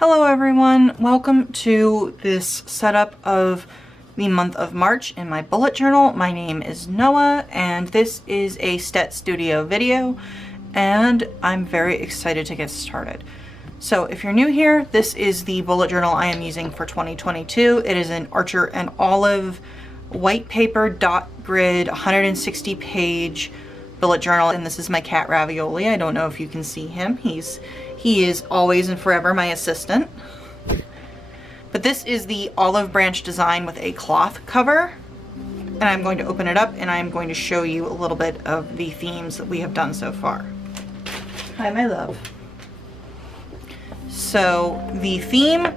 Hello everyone, welcome to this setup of the month of March in my bullet journal. My name is Noah and this is a Stet Studio video and I'm very excited to get started. So if you're new here, this is the bullet journal I am using for 2022. It is an Archer and Olive white paper dot grid 160 page bullet journal, and this is my cat Ravioli. I don't know if you can see him. He is always and forever my assistant. But this is the olive branch design with a cloth cover, and I'm going to open it up and I'm going to show you a little bit of the themes that we have done so far. Hi, my love. So the theme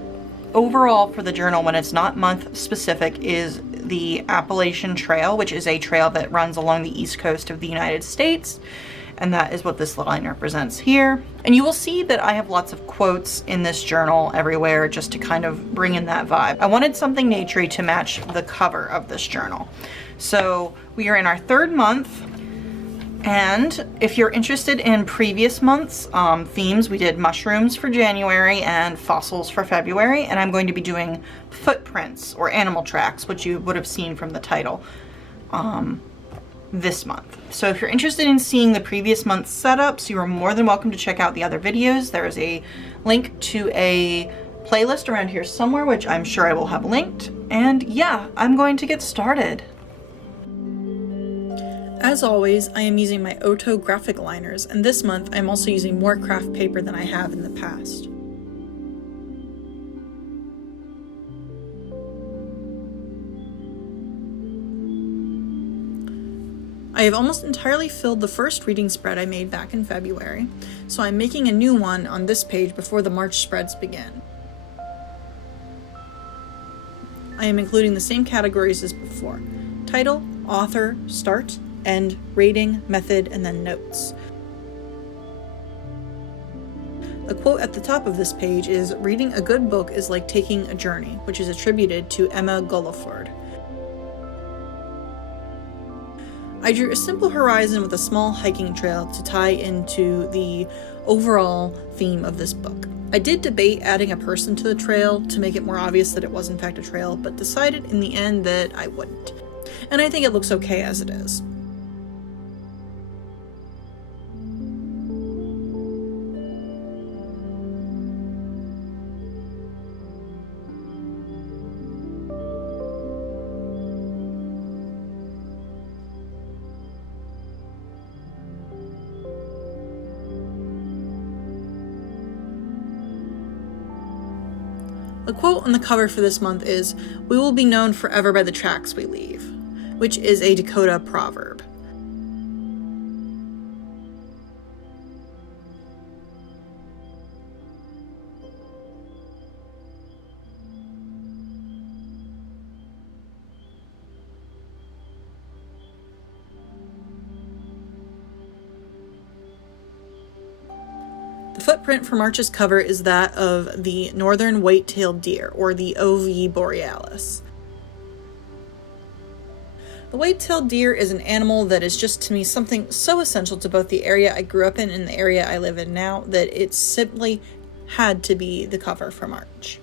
overall for the journal, when it's not month specific, is the Appalachian Trail, which is a trail that runs along the east coast of the United States. And that is what this line represents here. And you will see that I have lots of quotes in this journal everywhere just to kind of bring in that vibe. I wanted something naturey to match the cover of this journal. So we are in our third month. And if you're interested in previous months' themes, we did mushrooms for January and fossils for February, and I'm going to be doing footprints or animal tracks, which you would have seen from the title, this month. So if you're interested in seeing the previous month's setups, you are more than welcome to check out the other videos. There is a link to a playlist around here somewhere, which I'm sure I will have linked. And yeah, I'm going to get started. As always, I am using my Oto graphic liners, and this month I'm also using more craft paper than I have in the past. I have almost entirely filled the first reading spread I made back in February, so I'm making a new one on this page before the March spreads begin. I am including the same categories as before: title, author, start, end, rating, method, and then notes. The quote at the top of this page is, "Reading a good book is like taking a journey," which is attributed to Emma Gulliford. I drew a simple horizon with a small hiking trail to tie into the overall theme of this book. I did debate adding a person to the trail to make it more obvious that it was in fact a trail, but decided in the end that I wouldn't. And I think it looks okay as it is. The quote on the cover for this month is, "We will be known forever by the tracks we leave," which is a Dakota proverb. The footprint for March's cover is that of the northern white-tailed deer, or the Ovi borealis. The white-tailed deer is an animal that is just, to me, something so essential to both the area I grew up in and the area I live in now that it simply had to be the cover for March.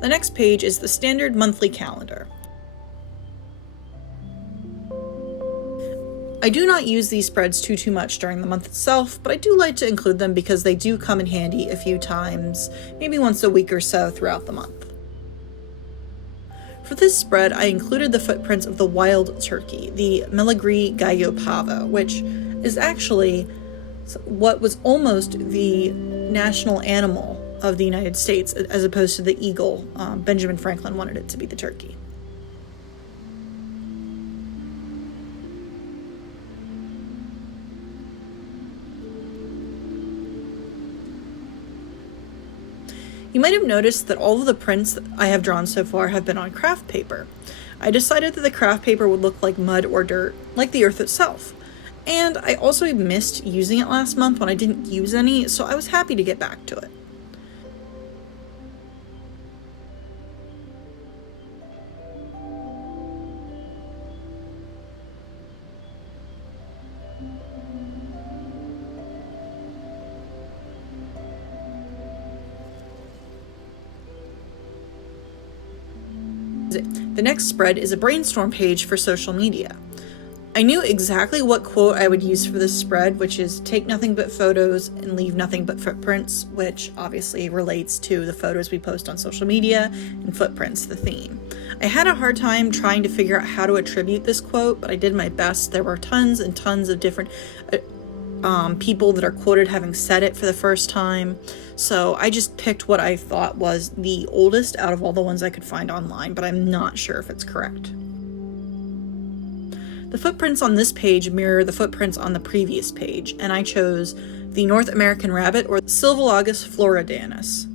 The next page is the standard monthly calendar. I do not use these spreads too much during the month itself, but I do like to include them because they do come in handy a few times, maybe once a week or so throughout the month. For this spread, I included the footprints of the wild turkey, the Meleagri gallopavo, which is actually what was almost the national animal of the United States, as opposed to the eagle. Benjamin Franklin wanted it to be the turkey. You might have noticed that all of the prints that I have drawn so far have been on craft paper. I decided that the craft paper would look like mud or dirt, like the earth itself. And I also missed using it last month when I didn't use any, so I was happy to get back to it. The next spread is a brainstorm page for social media. I knew exactly what quote I would use for this spread, which is take nothing but photos and leave nothing but footprints, which obviously relates to the photos we post on social media and footprints, the theme. I had a hard time trying to figure out how to attribute this quote, but I did my best. There were tons and tons of different people that are quoted having said it for the first time. So I just picked what I thought was the oldest out of all the ones I could find online, but I'm not sure if it's correct. The footprints on this page mirror the footprints on the previous page, and I chose the North American rabbit, or Silvolagus floridanus.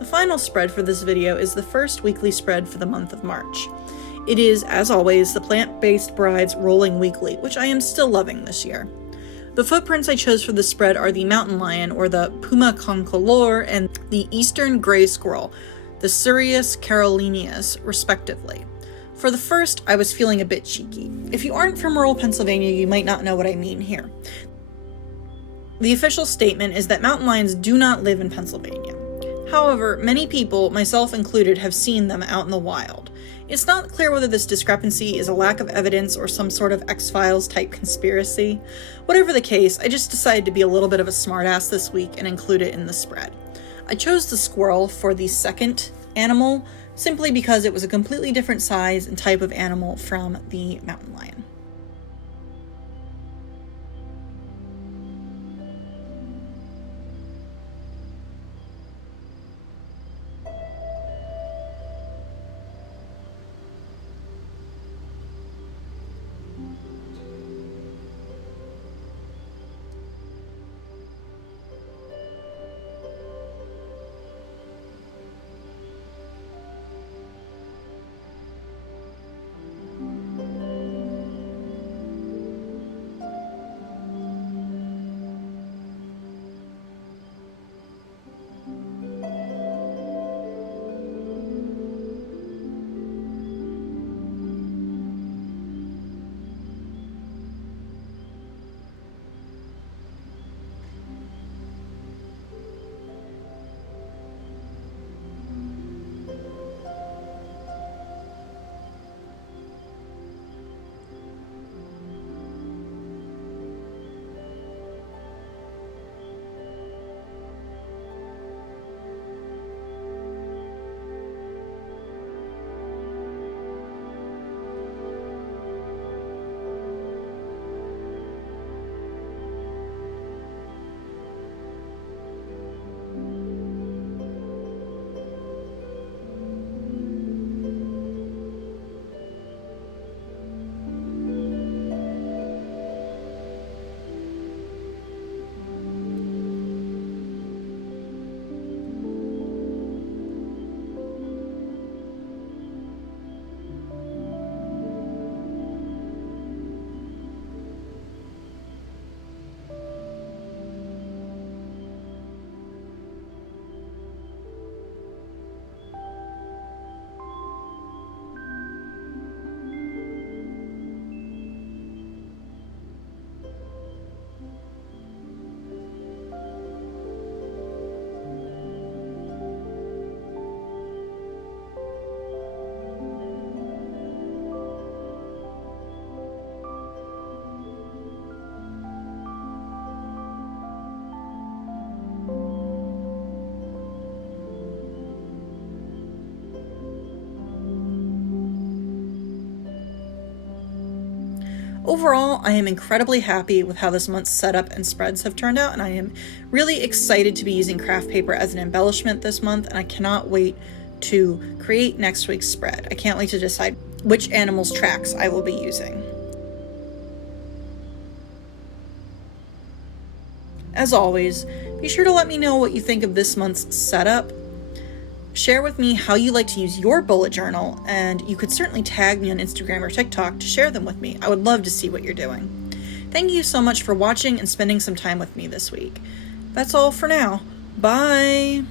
The final spread for this video is the first weekly spread for the month of March. It is, as always, the Plant-Based Brides Rolling Weekly, which I am still loving this year. The footprints I chose for this spread are the mountain lion, or the Puma concolor, and the eastern gray squirrel, the Sirius carolinius, respectively. For the first, I was feeling a bit cheeky. If you aren't from rural Pennsylvania, you might not know what I mean here. The official statement is that mountain lions do not live in Pennsylvania. However, many people, myself included, have seen them out in the wild. It's not clear whether this discrepancy is a lack of evidence or some sort of X-Files type conspiracy. Whatever the case, I just decided to be a little bit of a smartass this week and include it in the spread. I chose the squirrel for the second animal, simply because it was a completely different size and type of animal from the mountain lion. Overall, I am incredibly happy with how this month's setup and spreads have turned out, and I am really excited to be using craft paper as an embellishment this month, and I cannot wait to create next week's spread. I can't wait to decide which animals' tracks I will be using. As always, be sure to let me know what you think of this month's setup. Share with me how you like to use your bullet journal, and you could certainly tag me on Instagram or TikTok to share them with me. I would love to see what you're doing. Thank you so much for watching and spending some time with me this week. That's all for now. Bye!